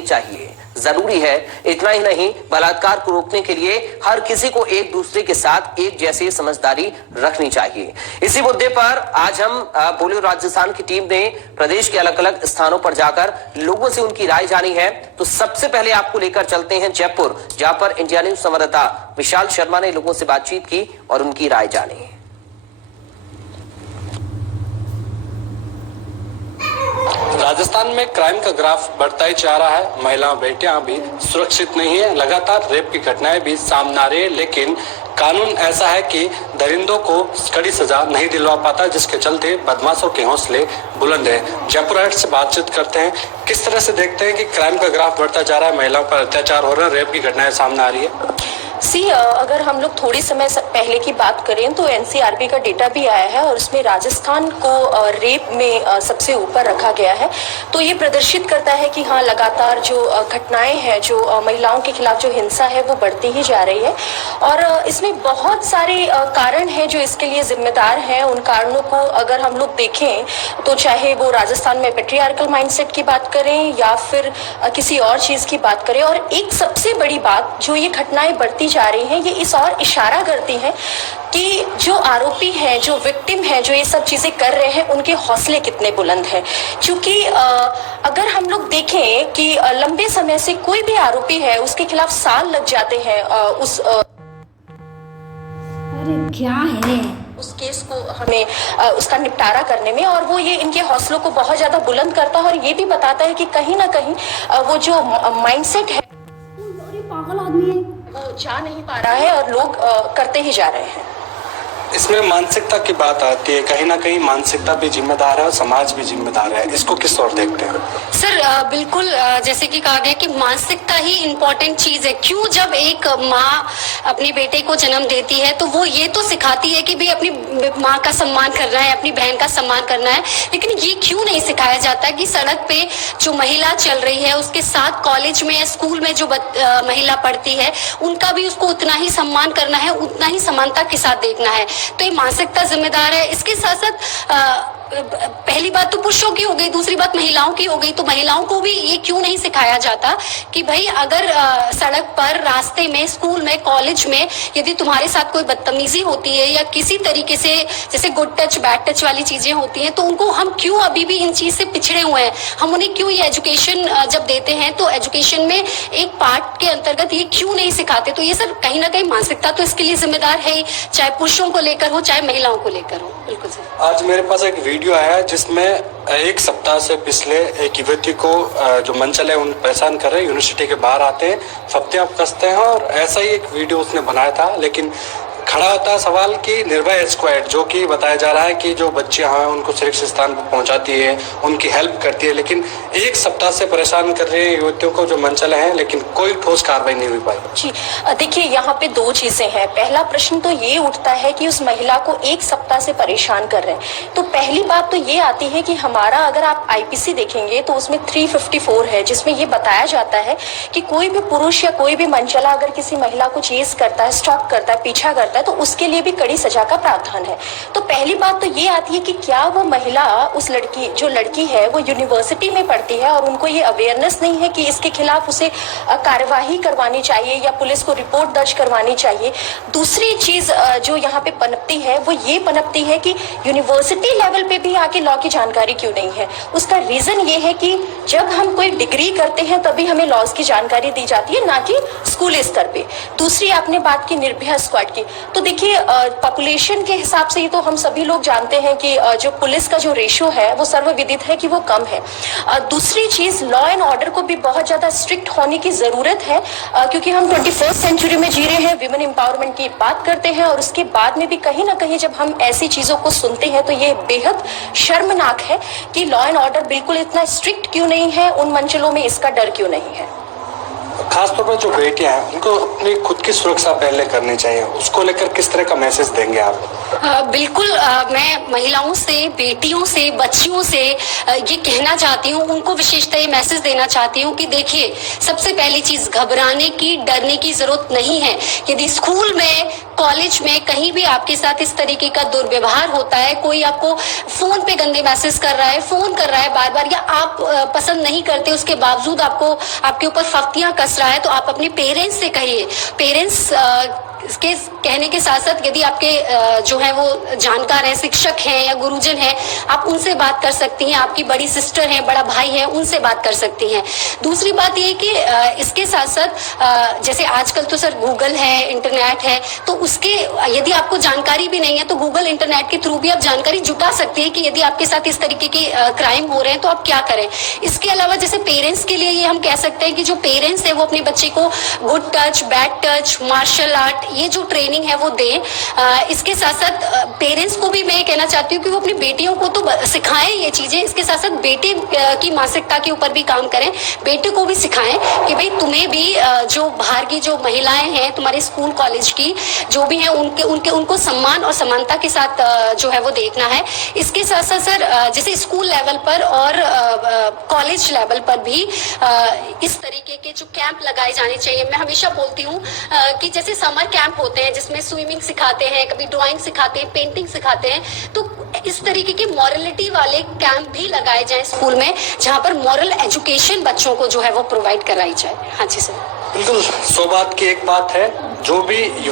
होनी चाहिए। जरूरी है, इतना ही नहीं, बलात्कार को रोकने के लिए हर किसी को एक दूसरे के साथ एक जैसी समझदारी रखनी चाहिए। इसी मुद्दे पर आज हम पोलियो राजस्थान की टीम ने प्रदेश के अलग अलग स्थानों पर जाकर लोगों से उनकी राय जानी है। तो सबसे पहले आपको लेकर चलते हैं जयपुर, जहां पर इंडिया न्यूज संवाददाता विशाल शर्मा ने लोगों से बातचीत की और उनकी राय जानी। राजस्थान में क्राइम का ग्राफ बढ़ता ही जा रहा है। महिला बेटियां भी सुरक्षित नहीं है, लगातार रेप की घटनाएं भी सामने आ रही है, लेकिन कानून ऐसा है कि दरिंदों को कड़ी सजा नहीं दिलवा पाता, जिसके चलते बदमाशों के हौसले बुलंद है। जयपुर हाट से बातचीत करते हैं, किस तरह से देखते हैं कि क्राइम का ग्राफ बढ़ता जा रहा है, महिलाओं पर अत्याचार हो रहा है, रेप की घटनाएं सामने आ रही है। अगर हम लोग थोड़ी समय पहले की बात करें तो एनसीआरबी का डेटा भी आया है और उसमें राजस्थान को रेप में सबसे ऊपर रखा गया है। तो ये प्रदर्शित करता है कि हाँ, लगातार जो घटनाएं हैं, जो महिलाओं के खिलाफ जो हिंसा है वो बढ़ती ही जा रही है। और इसमें बहुत सारे कारण हैं जो इसके लिए जिम्मेदार हैं। उन कारणों को अगर हम लोग देखें तो चाहे वो राजस्थान में पेट्रियार्कल माइंडसेट की बात करें या फिर किसी और चीज की बात करें, और एक सबसे बड़ी बात जो ये घटनाएं बढ़ती जा रही हैं, ये इस और इशारा करती हैं कि जो आरोपी हैं, जो विक्टिम हैं, जो ये सब चीजें कर रहे हैं, उनके हौसले कितने बुलंद हैं। क्योंकि अगर हम लोग देखें कि लंबे समय से कोई भी आरोपी है, उसके खिलाफ साल लग जाते हैं क्या है उस केस को हमें उसका निपटारा करने में, और वो ये इनके हौसलों को बहुत ज्यादा बुलंद करता है। और ये भी बताता है कि कहीं ना कहीं वो जो माइंडसेट है, पागल आदमी है, वो जा नहीं पा रहा है और लोग करते ही जा रहे हैं। इसमें मानसिकता की बात आती है, कहीं ना कहीं मानसिकता भी जिम्मेदार है और समाज भी जिम्मेदार है। इसको किस ओर देखते हैं? सर बिल्कुल, जैसे कि कहा गया कि मानसिकता ही इम्पोर्टेंट चीज है। क्यों? जब एक माँ अपने बेटे को जन्म देती है तो वो ये तो सिखाती है कि भाई अपनी माँ का सम्मान करना है, अपनी बहन का सम्मान करना है, लेकिन ये क्यों नहीं सिखाया जाता कि सड़क पे जो महिला चल रही है, उसके साथ कॉलेज में या स्कूल में जो महिला पढ़ती है, उनका भी उसको उतना ही सम्मान करना है, उतना ही समानता के साथ देखना है। तो ये मानसिकता जिम्मेदार है। इसके साथ साथ पहली बात तो पुरुषों की हो गई, दूसरी बात महिलाओं की हो गई। तो महिलाओं को भी ये क्यों नहीं सिखाया जाता कि भाई अगर सड़क पर, रास्ते में, स्कूल में, कॉलेज में यदि तुम्हारे साथ कोई बदतमीजी होती है या किसी तरीके से जैसे गुड टच बैड टच वाली चीजें होती हैं, तो उनको हम क्यों अभी भी इन चीज से पिछड़े हुए हैं? हम उन्हें क्यों ये एजुकेशन जब देते हैं तो एजुकेशन में एक पार्ट के अंतर्गत ये क्यों नहीं सिखाते? तो ये सर कहीं ना कहीं मानसिकता तो इसके लिए जिम्मेदार है, चाहे पुरुषों को लेकर हो चाहे महिलाओं को लेकर हो। बिल्कुल सर। आज मेरे पास एक वीडियो आया है जिसमें एक सप्ताह से पिछले एक युवती को जो मंचल है उन परेशान कर रहे हैं, यूनिवर्सिटी के बाहर आते हैं, फप्तियां कसते हैं, और ऐसा ही एक वीडियो उसने बनाया था। लेकिन खड़ा होता है सवाल कि निर्भया स्क्वाड, जो कि बताया जा रहा है कि जो बच्चियां हैं उनको सुरक्षित स्थान पर पहुंचाती है, उनकी हेल्प करती है, लेकिन एक सप्ताह से परेशान कर रहे हैं युवतियों को जो मंचले हैं, लेकिन कोई ठोस कार्रवाई नहीं हुई पाई। जी देखिए, यहाँ पे दो चीजें हैं। पहला प्रश्न तो ये उठता है कि उस महिला को एक सप्ताह से परेशान कर रहे हैं। तो पहली बात तो ये आती है कि हमारा, अगर आप आईपीसी देखेंगे तो उसमें 354 है, जिसमें ये बताया जाता है कि कोई भी पुरुष या कोई भी मंचला अगर किसी महिला को चेस करता है, स्टॉक करता है, पीछा करता है, तो उसके लिए भी कड़ी सजा का प्रावधान है। तो पहली बात तो ये आती है कि क्या वो महिला, उस लड़की है वो यूनिवर्सिटी में पढ़ती है और उनको ये अवेयरनेस नहीं है कि इसके खिलाफ उसे कार्यवाही करवानी चाहिए या पुलिस को रिपोर्ट दर्ज करवानी चाहिए। दूसरी चीज जो यहाँ पे पनपती है वो ये पनपती है कि यूनिवर्सिटी लेवल पे भी आके लॉ की जानकारी क्यों नहीं है। उसका रीजन ये है कि जब हम कोई डिग्री करते हैं तभी हमें लॉज की जानकारी दी जाती है, ना कि स्कूल स्तर पे। दूसरी आपने बात की निर्भया स्क्वाड की, तो देखिए पॉपुलेशन के हिसाब से ही तो हम सभी लोग जानते हैं कि जो पुलिस का जो रेशियो है वो सर्वविदित है कि वो कम है। दूसरी चीज, लॉ एंड ऑर्डर को भी बहुत ज्यादा स्ट्रिक्ट होने की जरूरत है, क्योंकि हम 21st सेंचुरी में जी रहे हैं, विमेन एम्पावरमेंट की बात करते हैं, और उसके बाद में भी कहीं ना कहीं जब हम ऐसी चीजों को सुनते हैं तो ये बेहद शर्मनाक है कि लॉ एंड ऑर्डर बिल्कुल इतना स्ट्रिक्ट क्यों नहीं है, उन मंचलों में इसका डर क्यों नहीं है। खासतौर पर जो बेटियां हैं उनको अपनी खुद की सुरक्षा पहले करनी चाहिए, उसको लेकर किस तरह का मैसेज देंगे आप? बिल्कुल, मैं महिलाओं से, बेटियों से, बच्चियों से ये कहना चाहती हूँ, उनको विशेषतः ये मैसेज देना चाहती हूँ कि देखिए, सबसे पहली चीज घबराने की, डरने की जरूरत नहीं है। यदि स्कूल में, कॉलेज में कहीं भी आपके साथ इस तरीके का दुर्व्यवहार होता है, कोई आपको फोन पे गंदे मैसेज कर रहा है, फोन कर रहा है बार बार, या आप पसंद नहीं करते उसके बावजूद आपको आपके ऊपर फफ्तियां कस रहा है, तो आप अपने पेरेंट्स से कहिए। पेरेंट्स इसके कहने के साथ साथ यदि आपके जो है वो जानकार हैं, शिक्षक हैं या गुरुजन हैं, आप उनसे बात कर सकती हैं। आपकी बड़ी सिस्टर हैं, बड़ा भाई है, उनसे बात कर सकती हैं। दूसरी बात ये कि इसके साथ साथ जैसे आजकल तो सर गूगल है, इंटरनेट है, तो उसके यदि आपको जानकारी भी नहीं है तो गूगल इंटरनेट के थ्रू भी आप जानकारी जुटा सकती हैं कि यदि आपके साथ इस तरीके के क्राइम हो रहे हैं तो आप क्या करें। इसके अलावा जैसे पेरेंट्स के लिए ये हम कह सकते हैं कि जो पेरेंट्स है वो अपने बच्चे को good touch, bad touch, martial art, ये जो ट्रेनिंग है वो दें। इसके साथ साथ पेरेंट्स को भी मैं कहना चाहती हूँ कि वो अपनी बेटियों को तो सिखाएं ये चीजें, इसके साथ साथ बेटे की मानसिकता के ऊपर भी काम करें। बेटे को भी सिखाएं कि भाई तुम्हें भी जो बाहर की जो महिलाएं हैं, तुम्हारे स्कूल कॉलेज की जो भी हैं, उनको सम्मान और समानता के साथ जो है वो देखना है। इसके साथ साथ सर जैसे स्कूल लेवल पर और कॉलेज लेवल पर भी इस तरीके के जो कैंप लगाए जाने चाहिए। मैं हमेशा बोलती हूँ कि जैसे समर कैंप होते हैं जिसमें स्विमिंग सिखाते हैं, कभी ड्राइंग सिखाते हैं, पेंटिंग सिखाते हैं, तो इस तरीके के मॉरलिटी वाले कैंप भी लगाए जाएं स्कूल में, जहां पर मॉरल एजुकेशन बच्चों को जो है वो प्रोवाइड कराई जाए। हाँ जी सर। बिल्कुल, सौभाग्य की एक बात है, जो भी